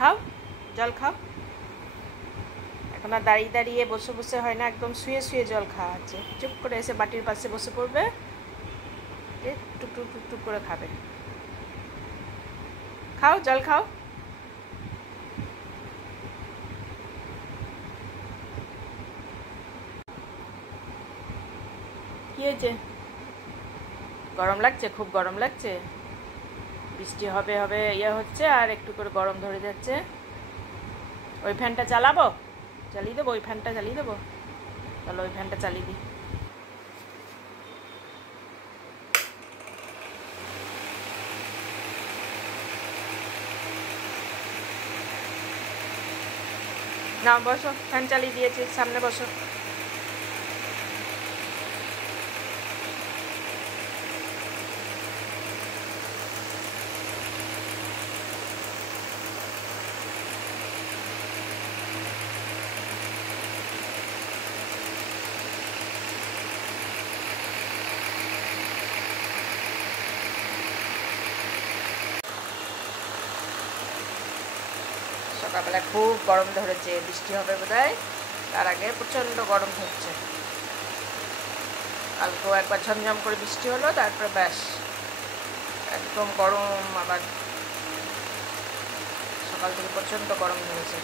খাও, জল খাও। এখন আর দাঁড়িয়ে দাঁড়িয়ে বসে বসে হয় না, একদম শুয়ে শুয়ে জল খাওয়া হচ্ছে। চুপ করে এসে বাটির পাশে বসে পড়বে, টুকটুক টুকটুক করে খাবে। খাও, জল খাও। কি হয়েছে? গরম লাগছে? খুব গরম লাগছে? বৃষ্টি হবে হবে ইয়ে হচ্ছে, আর একটু করে গরম ধরে যাচ্ছে। ওই ফ্যানটা চালাবো? চালিয়ে দেবো? ওই ফ্যানটা চালিয়ে দেবো? তাহলে ওই ফ্যানটা চালিয়ে দিই। না, বসো, ফ্যান চালিয়ে দিয়েছি, সামনে বসো। সকালবেলা খুব গরম ধরেছে, বৃষ্টি হবে বোধহয়, তার আগে প্রচণ্ড গরম হচ্ছে। কালকেও একবার ঝমঝম করে বৃষ্টি হলো, তারপরে ব্যাস একদম গরম। আবার সকাল থেকে প্রচণ্ড গরম ধরেছে।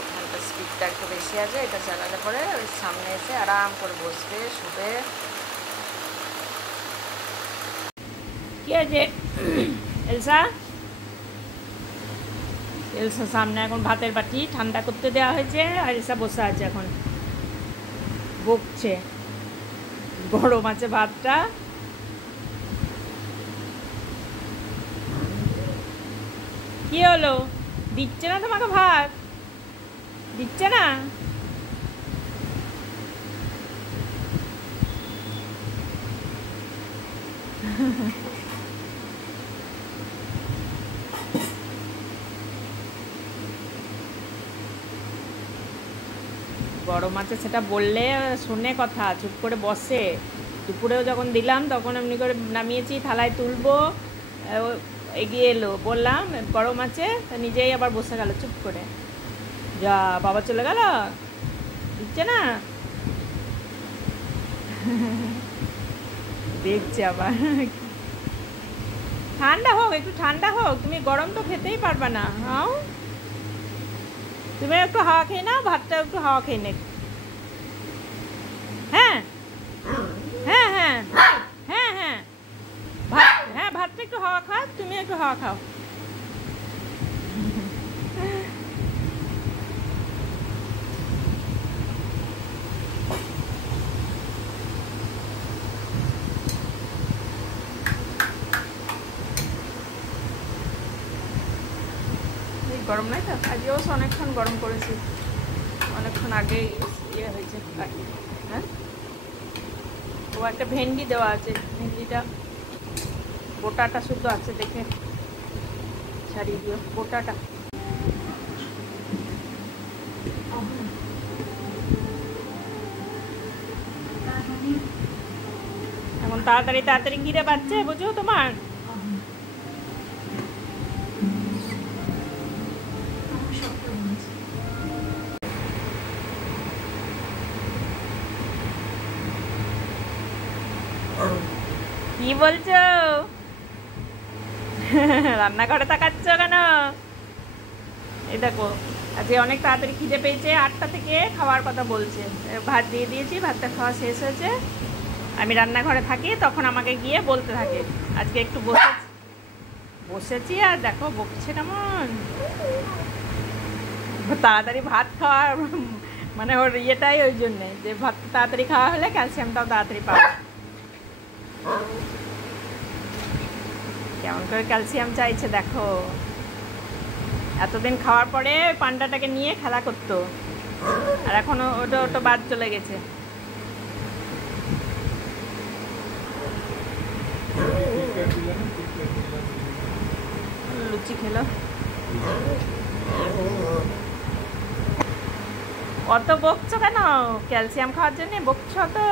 এখানটা স্পিডটা একটু বেশি আছে, এটা চালালে পরে ওই সামনে এসে আরাম করে বসবে, শুবে। কি আছে এলসা? এলসা সামনে এখন ভাতের বাটি ঠান্ডা করতে দেওয়া হয়েছে, আর এলসা বসে আছে এখন, বকছে। গরম আছে ভাতটা। কি হলো? দিচ্ছে না তোমাকে ভাত? দিচ্ছে না? গরম আছে সেটা বললে শোনে কথা, চুপ করে বসে। দুপুরেও যখন দিলাম তখন এমনি করে নামিয়েছি, থালায় তুলবো, এগিয়ে এলো, বললাম গরম আছে, তা নিজেই আবার বসে গেল চুপ করে। যা, বাবা চলে গেল, দিচ্ছে না। দেখছে আবার। ঠান্ডা হোক, একটু ঠান্ডা হোক, তুমি গরম তো খেতেই পারবে না। হ্যাঁ, তুমি একটু হাওয়া খেয়ে নাও, ভাতটা একটু হাওয়া খেয়ে নে। হ্যাঁ হ্যাঁ হ্যাঁ হ্যাঁ হ্যাঁ, ভাত, হ্যাঁ ভাতটা একটু হাওয়া খাও, তুমি একটু হাওয়া খাও। গরম নাই তো আজকে, অবশ্য অনেকক্ষণ গরম করেছি, অনেকক্ষণ আগে ইয়ে হয়েছে। হ্যাঁ, ও একটা ভেন্ডি দেওয়া আছে, ভেন্ডিটা গোটাটা শুদ্ধ আছে, দেখে ছাড়িয়ে দিও গোটাটা। এখন তাড়াতাড়ি তাড়াতাড়ি গিরে বাচ্চা, বুঝো তোমার। কি বলছো? রান্নাঘরে তাকাচ্ছ কেন? এই দেখো, আজকে অনেক তাড়াতাড়ি খিদে পেয়েছে, 8টা থেকে খাওয়ার কথা বলছে। ভাত দিয়ে দিয়েছি, ভাতটা খাওয়া শেষ হয়েছে। আমি রান্নাঘরে থাকি, তখন আমাকে গিয়ে বলতে থাকে। আজকে একটু বসেছি আর দেখো বকছে কেমন। তাড়াতাড়ি ভাত খাওয়ার মানে ওর ইয়েটাই ওই জন্যে, যে ভাত তাড়াতাড়ি খাওয়া হলে ক্যালসিয়ামটাও তাড়াতাড়ি পাবে। কেমন করে ক্যালসিয়াম চাইছে দেখো। এতদিন খাওয়ার পরে পান্ডাটাকে নিয়ে খেলা করতো, আর এখন ওটা ওটা বাদ চলে গেছে। লুচি খেলো। অত বকছো কেন? ক্যালসিয়াম খাওয়ার জন্য বকছো তো?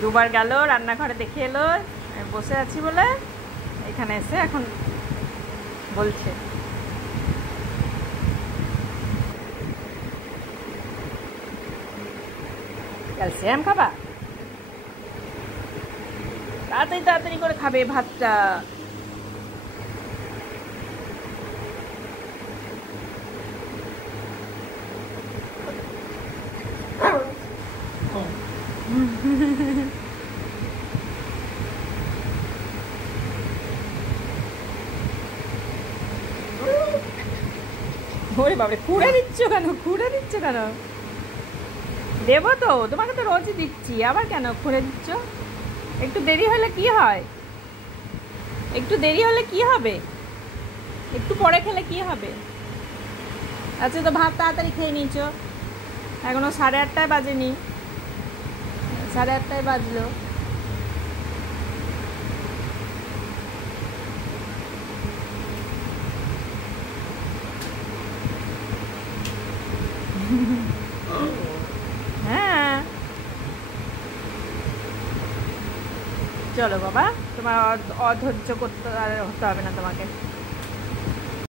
দুবার গেল, রান্নাঘরে দেখে এলো আমি বসে আছি বলে, এখানে এসে এখন বলছে। ক্যালসিয়াম খাবা? তাড়াতাড়ি তাড়াতাড়ি করে খাবে ভাতটা। ওরে বাবারে, খুঁড়ে দিচ্ছ কেন? খুঁড়ে দিচ্ছ কেন? দেবো তো, তোমাকে তো রোজই দিচ্ছি, আবার কেন খুঁড়ে দিচ্ছ? একটু দেরি হলে কি হয়? একটু দেরি হলে কি হবে? একটু পরে খেলে কি হবে? আচ্ছা, তো ভাত তাড়াতাড়ি খেয়ে নিয়েছো, এখনো 8:30 বাজেনি, 8:30 বাজলো। হ্যাঁ, চলো বাবা, তোমার অধৈর্য করতে হতে হবে না তোমাকে।